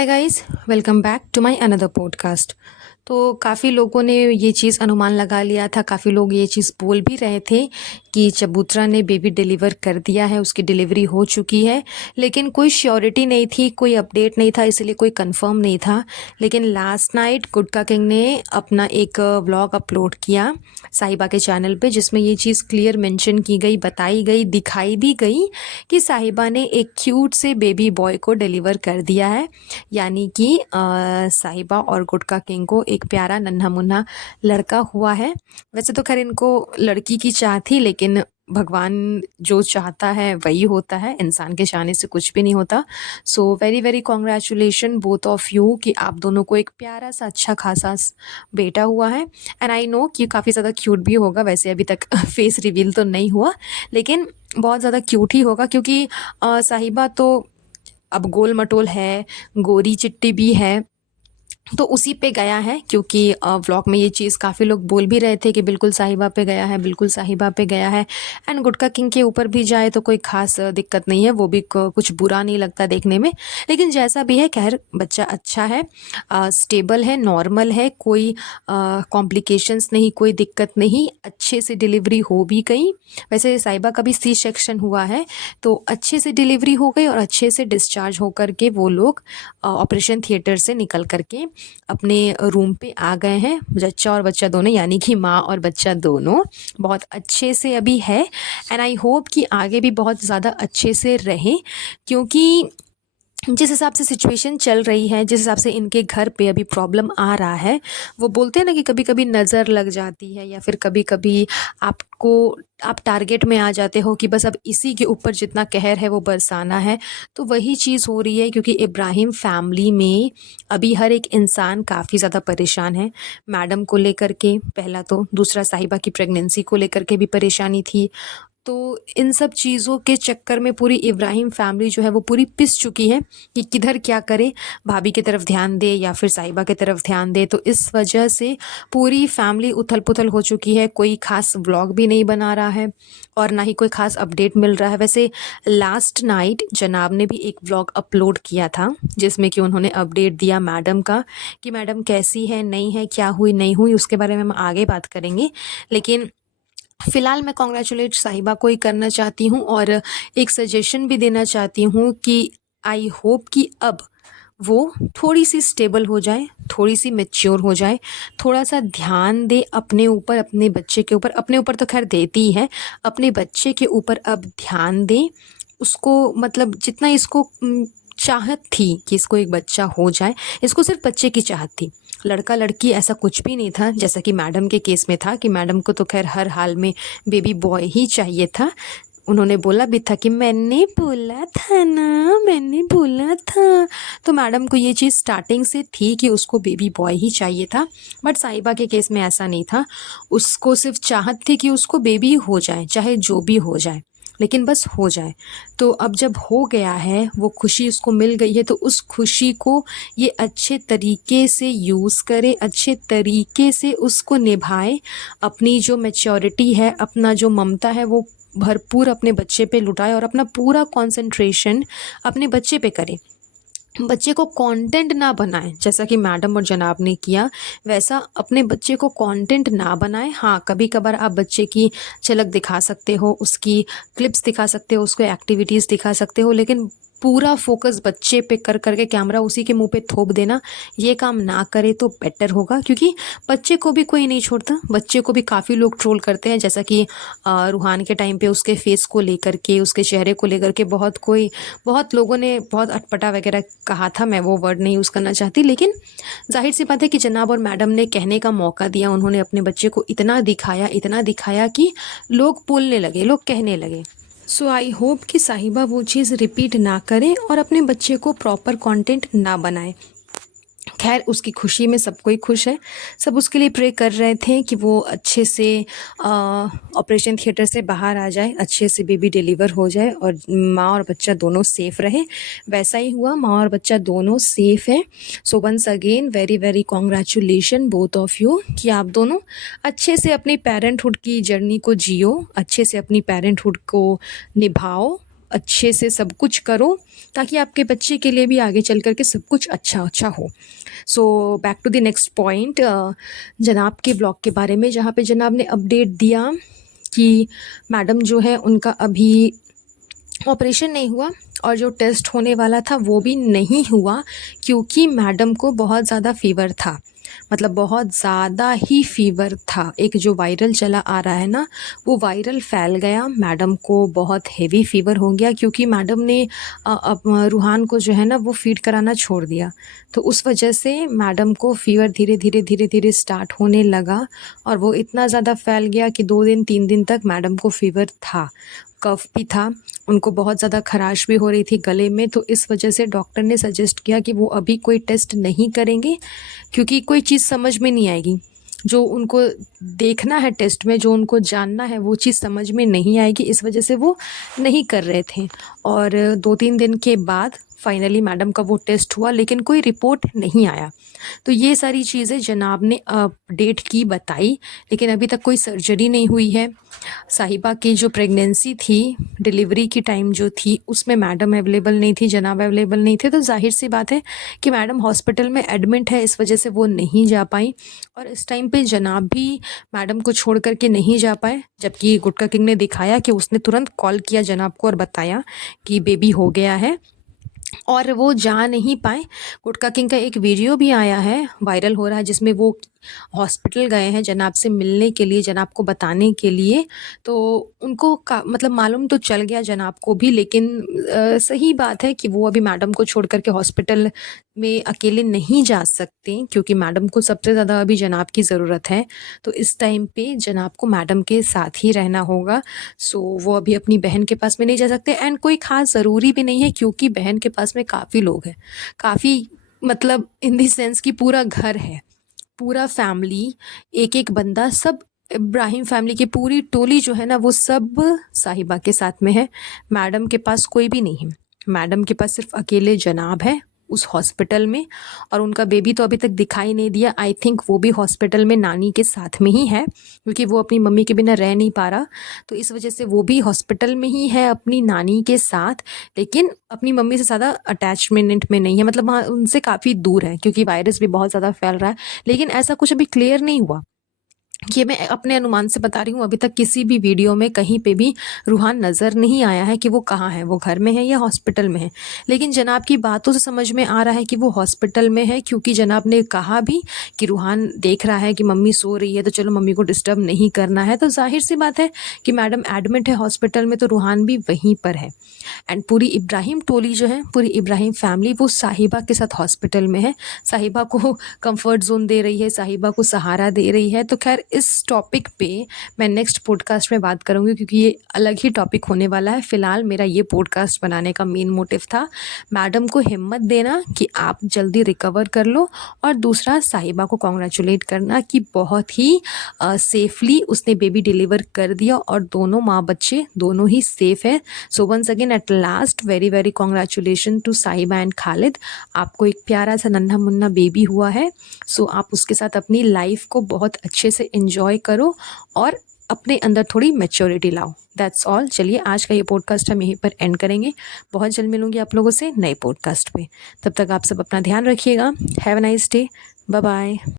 Hi guys, welcome back to my another podcast. तो काफ़ी लोगों ने ये चीज़ अनुमान लगा लिया था, काफ़ी लोग ये चीज़ बोल भी रहे थे कि चबूतरा ने बेबी डिलीवर कर दिया है, उसकी डिलीवरी हो चुकी है। लेकिन कोई श्योरिटी नहीं थी, कोई अपडेट नहीं था, इसलिए कोई कंफर्म नहीं था। लेकिन लास्ट नाइट गुटका किंग ने अपना एक व्लॉग अपलोड किया साहिबा के चैनल पे, जिसमें ये चीज़ क्लियर मेंशन की गई, बताई गई, दिखाई भी गई कि साहिबा ने एक क्यूट से बेबी बॉय को डिलीवर कर दिया है। यानी कि साहिबा और गुटका किंग को एक प्यारा नन्हा-मुन्ना लड़का हुआ है। वैसे तो ख़ैर इनको लड़की की चाह थी, लेकिन भगवान जो चाहता है वही होता है, इंसान के चाहने से कुछ भी नहीं होता। So very very congratulation both of you कि आप दोनों को एक प्यारा-सा अच्छा-खासा बेटा हुआ है। एंड आई नो कि काफ़ी ज़्यादा क्यूट भी होगा, वैसे अभी तक फेस रिवील तो नहीं हुआ, लेकिन बहुत ज़्यादा क्यूट ही होगा क्योंकि साहिबा तो अब गोल-मटोल है, गोरी-चिट्टी भी है, तो उसी पे गया है क्योंकि व्लॉग में ये चीज़ काफ़ी लोग बोल भी रहे थे कि बिल्कुल साहिबा पे गया है, बिल्कुल साहिबा पे गया है। एंड गुटका किंग के ऊपर भी जाए तो कोई ख़ास दिक्कत नहीं है, वो भी क कुछ बुरा नहीं लगता देखने में। लेकिन जैसा भी है ख़ैर बच्चा अच्छा है, स्टेबल है, नॉर्मल है, कोई कॉम्प्लिकेशंस नहीं, कोई दिक्कत नहीं, अच्छे से डिलीवरी हो भी गई। वैसे साहिबा का भी सी सेक्शन हुआ है, तो अच्छे से डिलीवरी हो गई और अच्छे से डिस्चार्ज होकर के वो लोग ऑपरेशन थिएटर से निकल कर के अपने रूम पे आ गए हैं। जच्चा और बच्चा दोनों, यानी कि माँ और बच्चा दोनों बहुत अच्छे से अभी है। एंड आई होप कि आगे भी बहुत ज़्यादा अच्छे से रहें, क्योंकि जिस हिसाब से सिचुएशन चल रही है, जिस हिसाब से इनके घर पे अभी प्रॉब्लम आ रहा है, वो बोलते हैं ना कि कभी-कभी नज़र लग जाती है या फिर कभी-कभी आपको आप टारगेट में आ जाते हो कि बस अब इसी के ऊपर जितना कहर है वो बरसाना है। तो वही चीज़ हो रही है क्योंकि इब्राहिम फैमिली में अभी हर एक इंसान काफ़ी ज़्यादा परेशान है। मैडम को लेकर के पहला तो, दूसरा साहिबा की प्रेगनेंसी को लेकर के भी परेशानी थी। तो इन सब चीज़ों के चक्कर में पूरी इब्राहिम फैमिली जो है वो पूरी पिस चुकी है कि किधर क्या करे, भाभी की तरफ ध्यान दे या फिर साहिबा की तरफ ध्यान दे। तो इस वजह से पूरी फैमिली उथल-पुथल हो चुकी है, कोई ख़ास व्लॉग भी नहीं बना रहा है और ना ही कोई ख़ास अपडेट मिल रहा है। वैसे लास्ट नाइट जनाब ने भी एक व्लॉग अपलोड किया था, जिसमें कि उन्होंने अपडेट दिया मैडम का कि मैडम कैसी है, नहीं है, क्या हुई, नहीं हुई, उसके बारे में हम आगे बात करेंगे। लेकिन फ़िलहाल मैं कांग्रेचुलेट साहिबा को ही करना चाहती हूँ और एक सजेशन भी देना चाहती हूँ कि आई होप कि अब वो थोड़ी-सी स्टेबल हो जाए, थोड़ी-सी मैच्योर हो जाए, थोड़ा-सा ध्यान दे अपने ऊपर, अपने बच्चे के ऊपर। अपने ऊपर तो ख़ैर देती ही है, अपने बच्चे के ऊपर अब ध्यान दें। उसको मतलब जितना इसको चाहत थी कि इसको एक बच्चा हो जाए, इसको सिर्फ़ बच्चे की चाहत थी। लड़का-लड़की ऐसा कुछ भी नहीं था, जैसा कि मैडम के केस में था कि मैडम को तो ख़ैर हर हाल में बेबी बॉय ही चाहिए था। उन्होंने बोला भी था कि मैंने बोला था ना, मैंने बोला था। तो मैडम को ये चीज़ स्टार्टिंग से थी कि उसको बेबी बॉय ही चाहिए था, बट साहिबा के केस में ऐसा नहीं था। उसको सिर्फ़ चाहत थी कि उसको बेबी हो जाए, चाहे जो भी हो जाए, लेकिन बस हो जाए। तो अब जब हो गया है, वो खुशी उसको मिल गई है, तो उस खुशी को ये अच्छे तरीके से यूज़ करे, अच्छे तरीके से उसको निभाए। अपनी जो मैच्योरिटी है, अपना जो ममता है, वो भरपूर अपने बच्चे पे लुटाए और अपना पूरा कंसंट्रेशन अपने बच्चे पे करे। बच्चे को कंटेंट ना बनाएँ, जैसा कि मैडम और जनाब ने किया, वैसा अपने बच्चे को कंटेंट ना बनाएँ। हाँ, कभी-कभार आप बच्चे की झलक दिखा सकते हो, उसकी क्लिप्स दिखा सकते हो, उसको एक्टिविटीज़ दिखा सकते हो, लेकिन पूरा फ़ोकस बच्चे पे कर के कैमरा उसी के मुँह पे थोप देना, ये काम ना करें तो बेटर होगा, क्योंकि बच्चे को भी कोई नहीं छोड़ता। बच्चे को भी काफ़ी लोग ट्रोल करते हैं, जैसा कि रूहान के टाइम पे उसके फेस को लेकर के, उसके चेहरे को लेकर के बहुत लोगों ने बहुत अटपटा वगैरह कहा था। मैं वो वर्ड नहीं यूज़ करना चाहती, लेकिन ज़ाहिर-सी बात है कि जनाब और मैडम ने कहने का मौका दिया। उन्होंने अपने बच्चे को इतना दिखाया कि लोग बोलने लगे, लोग कहने लगे। सो आई होप कि साहिबा वो चीज़ रिपीट ना करें और अपने बच्चे को प्रॉपर कंटेंट ना बनाएँ। खैर उसकी खुशी में सब कोई खुश है। सब उसके लिए प्रे कर रहे थे कि वो अच्छे से ऑपरेशन थिएटर से बाहर आ जाए, अच्छे से बेबी डिलीवर हो जाए और माँ और बच्चा दोनों सेफ़ रहें। वैसा ही हुआ, माँ और बच्चा दोनों सेफ़ हैं। So once again very very congratulation both of you कि आप दोनों अच्छे से अपनी पेरेंटहुड की जर्नी को जियो, अच्छे से अपनी पेरेंटहुड को निभाओ, अच्छे से सब कुछ करो ताकि आपके बच्चे के लिए भी आगे चल कर के सब कुछ अच्छा अच्छा हो। So back to the next point, जनाब के ब्लॉग के बारे में, जहाँ पे जनाब ने अपडेट दिया कि मैडम जो है उनका अभी ऑपरेशन नहीं हुआ और जो टेस्ट होने वाला था वो भी नहीं हुआ, क्योंकि मैडम को बहुत ज़्यादा फ़ीवर था। मतलब बहुत ज़्यादा ही फ़ीवर था। एक जो वायरल चला आ रहा है ना, वो वायरल फैल गया। मैडम को बहुत हेवी फ़ीवर हो गया, क्योंकि मैडम ने रूहान को जो है ना वो फ़ीड कराना छोड़ दिया। तो उस वजह से मैडम को फ़ीवर धीरे-धीरे स्टार्ट होने लगा और वो इतना ज़्यादा फैल गया कि 2 दिन 3 दिन तक मैडम को फ़ीवर था। कफ़ भी था, उनको बहुत ज़्यादा ख़राश भी हो रही थी गले में। तो इस वजह से डॉक्टर ने सजेस्ट किया कि वो अभी कोई टेस्ट नहीं करेंगे, क्योंकि कोई चीज़ समझ में नहीं आएगी। जो उनको देखना है टेस्ट में, जो उनको जानना है, वो चीज़ समझ में नहीं आएगी, इस वजह से वो नहीं कर रहे थे। और 2-3 दिन के बाद फाइनली मैडम का वो टेस्ट हुआ, लेकिन कोई रिपोर्ट नहीं आया। तो ये सारी चीज़ें जनाब ने अपडेट की, बताई, लेकिन अभी तक कोई सर्जरी नहीं हुई है। साहिबा की जो प्रेगनेंसी थी, डिलीवरी की टाइम जो थी, उसमें मैडम अवेलेबल नहीं थी, जनाब अवेलेबल नहीं थे। तो ज़ाहिर सी बात है कि मैडम हॉस्पिटल में एडमिट है, इस वजह से वो नहीं जा पाई। और इस टाइम पे जनाब भी मैडम को छोड़ कर के नहीं जा पाए, जबकि गुटका किंग ने दिखाया कि उसने तुरंत कॉल किया जनाब को और बताया कि बेबी हो गया है, और वो जा नहीं पाए। गुटका किंग का एक वीडियो भी आया है, वायरल हो रहा है, जिसमें वो हॉस्पिटल गए हैं जनाब से मिलने के लिए, जनाब को बताने के लिए। तो उनको मतलब मालूम तो चल गया जनाब को भी, लेकिन सही बात है कि वो अभी मैडम को छोड़ कर के हॉस्पिटल में अकेले नहीं जा सकते, क्योंकि मैडम को सबसे ज़्यादा अभी जनाब की ज़रूरत है। तो इस टाइम पे जनाब को मैडम के साथ ही रहना होगा। सो वो अभी अपनी बहन के पास में नहीं जा सकते, एंड कोई ख़ास ज़रूरी भी नहीं है, क्योंकि बहन के पास में काफ़ी लोग हैं, काफ़ी, मतलब इन द सेंस कि पूरा घर है, पूरा फैमिली, एक-एक बंदा, सब इब्राहिम फैमिली की पूरी टोली जो है ना, वो सब साहिबा के साथ में है। मैडम के पास कोई भी नहीं है। मैडम के पास सिर्फ अकेले जनाब है उस हॉस्पिटल में, और उनका बेबी तो अभी तक दिखाई नहीं दिया। आई थिंक वो भी हॉस्पिटल में नानी के साथ में ही है, क्योंकि वो अपनी मम्मी के बिना रह नहीं पा रहा। तो इस वजह से वो भी हॉस्पिटल में ही है अपनी नानी के साथ, लेकिन अपनी मम्मी से ज़्यादा अटैचमेंट में नहीं है, मतलब वहाँ उनसे काफ़ी दूर है, क्योंकि वायरस भी बहुत ज़्यादा फैल रहा है। लेकिन ऐसा कुछ अभी क्लियर नहीं हुआ, ये मैं अपने अनुमान से बता रही हूँ। अभी तक किसी भी वीडियो में कहीं पे भी रूहान नज़र नहीं आया है कि वो कहाँ है, वो घर में है या हॉस्पिटल में है। लेकिन जनाब की बातों से समझ में आ रहा है कि वो हॉस्पिटल में है, क्योंकि जनाब ने कहा भी कि रूहान देख रहा है कि मम्मी सो रही है, तो चलो मम्मी को डिस्टर्ब नहीं करना है। तो जाहिर सी बात है कि मैडम एडमिट है हॉस्पिटल में, तो रूहान भी वहीं पर है। एंड पूरी इब्राहिम टोली जो है, पूरी इब्राहिम फैमिली, वो साहिबा के साथ हॉस्पिटल में है, साहिबा को कंफर्ट जोन दे रही है, साहिबा को सहारा दे रही है। तो खैर इस टॉपिक पे मैं नेक्स्ट पॉडकास्ट में बात करूँगी, क्योंकि ये अलग ही टॉपिक होने वाला है। फ़िलहाल मेरा ये पॉडकास्ट बनाने का मेन मोटिव था मैडम को हिम्मत देना कि आप जल्दी रिकवर कर लो, और दूसरा साहिबा को कॉन्ग्रेचुलेट करना कि बहुत ही सेफली उसने बेबी डिलीवर कर दिया, और दोनों माँ बच्चे दोनों ही सेफ़ है। So once again at last very very congratulation to Sahiba and Khalid. आपको एक प्यारा सा नन्हा मुन्ना बेबी हुआ है। सो आप उसके साथ अपनी लाइफ को बहुत अच्छे से एंजॉय करो और अपने अंदर थोड़ी मैच्योरिटी लाओ। That's all. चलिए आज का ये पॉडकास्ट हम यहीं पर एंड करेंगे। बहुत जल्द मिलूंगी आप लोगों से नए पॉडकास्ट पे। तब तक आप सब अपना ध्यान रखिएगा। Have a nice day. Bye bye.